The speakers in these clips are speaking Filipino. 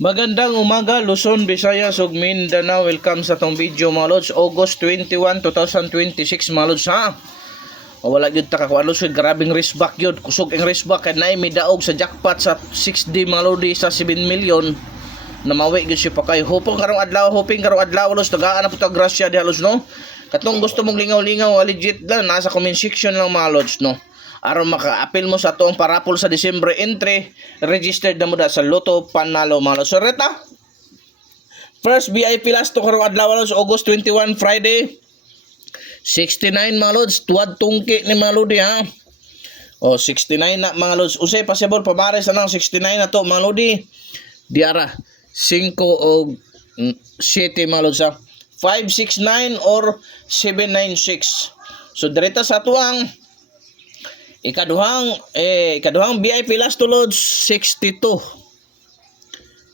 Magandang umaga, Luzon, Visayas, ug Mindanao. Welcome sa tong video mga lods. August 21, 2026 mga lods ha. Wala gyud ta kakuan lods, grabing riskback gyud. Kusog ang riskback kay naay midaog sa jackpot sa 6D mga lodi sa 7 million. Namawi gyud siya pa kay hoping karong adlaw lods. Tagaan na puto grasya diha lods no. Katong gusto mong lingaw-lingaw legit lang nasa comment section lang mga lods no. Aron maka-appeal mo sa tuong parapol sa December entry, registered na mo da sa Lotto Panalo mga lods. So reta, first VIP last to karong adlaw lods, August 21 Friday 69 mga lods, tuwad tungki ni mga lodi ha. O 69 na mga lods, usay possible pamares na ng 69 na to mga lodi. Diara 5 o 7 mga lods ha, 569 or 796. So direta sa tuang ikaduhang VIP last to lods 62.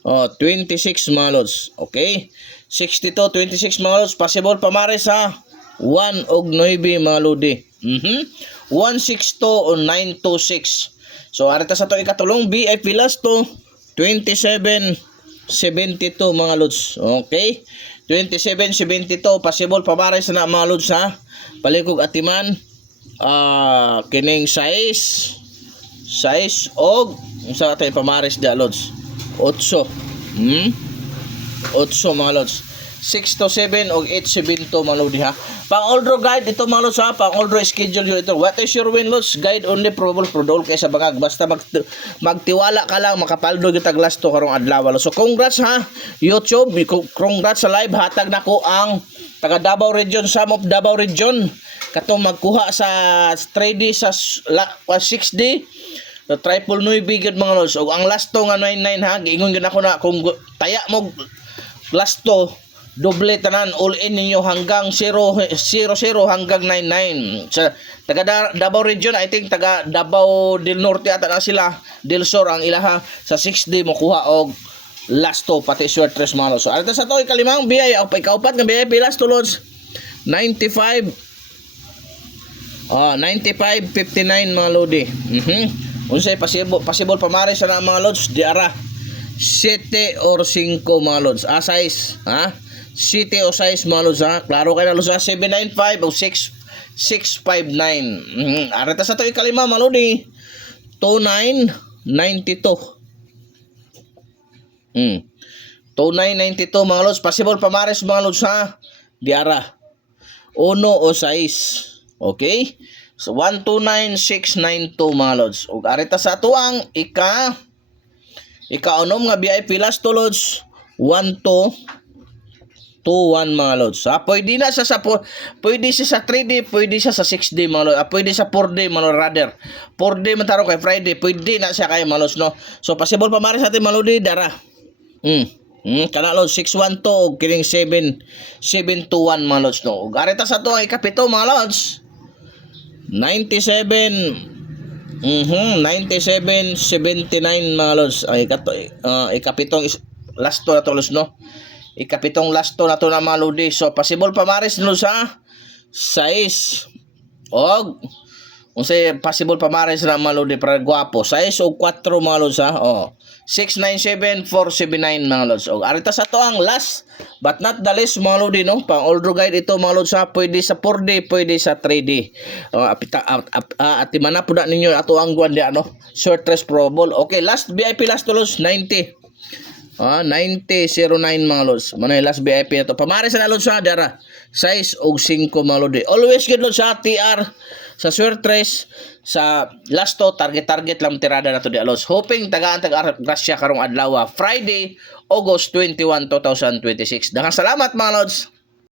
26 mga lods. Okay? 62, 26 mga lods. Possible pamares sa 1 og 9 mga lodi. 162 o 926. So arita sa to ikatulong VIP last to 27, 72 mga lods. Okay? 27, 72. Possible pamares na mga lods ha. Palikog atiman. Kining size og sa atay pamares da lods 8 mga lods, 6 to 7 og 8, 7 to mga lodi ha. Pang oldro guide ito mga lods ha, pang oldro schedule yun ito. What is your win lods? Guide only, probable prodol kaysa bagag. Basta magtiwala ka lang, makapaldo yung taglas to karong adlaw. So congrats ha YouTube, congrats sa live. Hatag na ko ang taga Davao Region, some of Davao Region katong magkuha sa 3D sa 6D na triple noy bigod mga lods. O ang last to nga 99 ha, giingon gyud ako na kung taya mo last to doble tanan all in ninyo hanggang 000 hanggang 99 sa taga Davao Region. I think taga Davao del Norte ata na sila, del Sur ang ilaha sa 6D mo kuha og last to pati short tres mga lods. So arita sa to ikalimang biyay o ikaupat nga biyay last to lods 95 95, 59 mga lodi. Unsay possible pamares na mga lods diara 7 or 5 mga lods. Size ha, 7 o 6 mga lods ha. Klaro kay na lods 795 o 6659. Arita sa to ikalima mga lodi 2992. 2992 mga lods. Possible pamares mga lods ha diara 1 o 6. Okay? So 129692 mga lods. Ug arita sa atuang ika-unom nga VIP last to lods 1221 mga lods. Pwede na siya pwede siya sa 3D, pwede siya sa 6D mga lods. Pwede sa 4D mga lods rather. 4D man taro kay Friday, pwede na siya kay mga lods no. So possible pa mari sa atin mga lodi dara. Kana lods 612 og kining 721 mga lods no. Ug arita sa atuang ikapito mga lods 97 79 mga lods. Ay ikapitong last to na to lods no. Ikapitong last to na to na mga lodi. So possible pamares lods ha 6 og unsay possible pamares na mga lodi para guwapo 6 og 4 mga lods ha. 697 479 mga lods. Og arita sa to ang last but not the least mga lodi no. Pang oldro guide ito mga lods ha. Pwede sa 4D, pwede sa 3D. Atimana po na ninyo ato ang guwan di ano short tres probable. Okay, last VIP last to lods 90 9009 mga lods. Manay last VIP ito. Pamari sa lods ha dara 6 og 5 mga lodi. Always good lods sa TR sa short tres sa last to target lang tirada na to di lods. Hoping tagaan grasya karong adlaw Friday August 21 2026. Daghang salamat mga lods.